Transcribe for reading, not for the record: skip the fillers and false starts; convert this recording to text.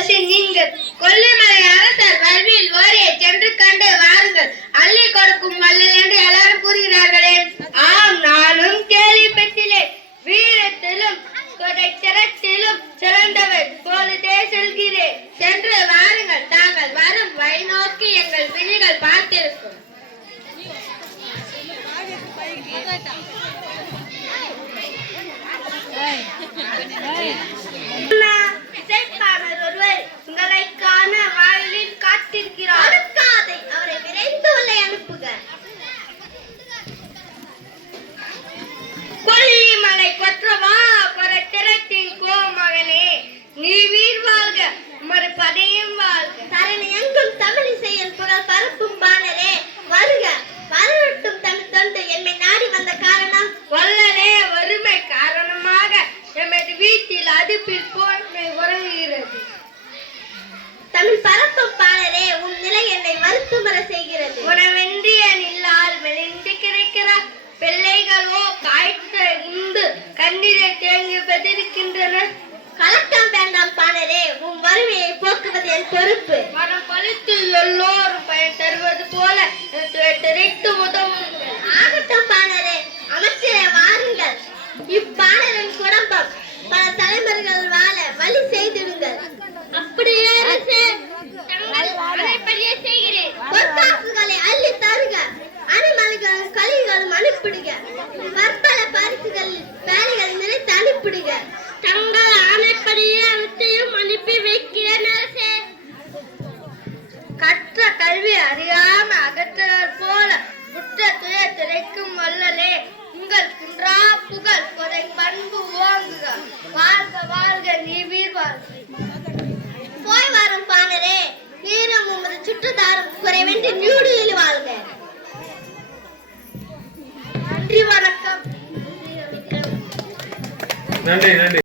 பசி நீங்கள் கொல்லிமலை அரசர் வல்வில் ஓரே சென்று கண்டு வாருங்கள் அள்ளி கொடுக்கும் வள்ளல் என்று எல்லாரும் கூறுகிறார்களே. ஆம், நானும் கேள்விப்பட்டிலேன். வீரத்திலும் திறத்திலும் சிறந்தவர் போலதே செல்கிறேன். சென்று வாருங்கள். தாங்கள் வரும் வழி நோக்கி எங்கள் விழிகள் பார்த்திருக்கும். இசைப்பாளர் ஒருவர் உங்களை காண வாயிலில் காத்திருக்கிறார். அவரை விரைந்து உள்ளே அனுப்புக. கொல்லிமலை கொற்றவா திறத்தின் கோமகனே, நீ வீர் வாழ்க, உமது பதையும் வாழ்க. தரணி எங்கும் தமிழிசை என் புகழ் பரப்பும் பாணரே, வருக. வரட்டும் தமிழ் தொண்டு. எம்மை நாடி வந்த காரணம் வல்லனே வறுமை காரணமாக எமது வீட்டில் அடுப்பில் போர்மை உறங்குகிறது. தமிழ் பரப்பும் பாணரே, உன் நிலை என்னை வருத்தமர செய்கிறது. உணவென்றிய நில்லால் மெலிந்து கிடைக்கிறார். பிள்ளைகளோ காய்த்த உண்டு கண்ணீரை தேங்கி பதிர்க்கின்றனர். கலக்கம் வேண்டாம் பாணரே, உன் வறுமையை போக்குவது என் பொறுப்பு. மனம் பழித்து எல்லோரும் பயன் தருவது போல திரைத்து உதவுங்கள். ஆகட்டும் பாணரே, அமைச்சரே வாருங்கள். இப்பாணரின் குடும்பம் பல தலைமுறைகள் வாழ வழி செய்திடுங்கள். அப்படியே அனைப்படியே செய்கிறேன். பொற்காசுகளை அள்ளி தருக. அணிமலைகளும் கலிகளும் அனுப்பிடுக. பற்பல பரிசுகளில் வேலைகள் நிறைத்து அனுப்பிடுக. தங்கள் ஆணைப்படியே அனைத்தையும் அனுப்பி வைக்கிறேன் அரசே. கற்ற கல்வி அறியாம அகற்றார் போல குற்ற துயர் திரைக்கும் வல்லலே, உங்கள் குன்றா புகழ் கொடை பண்பு ஓங்குக. வாழ்க வாழ்க, நீ வீர் வாழ்க. போய் வரும் பாணரே, வீரம் உமது சுற்றுதாரும் குறைவின்றி நியூடியில் வாழ்க. நன்றி, வணக்கம். நன்றி.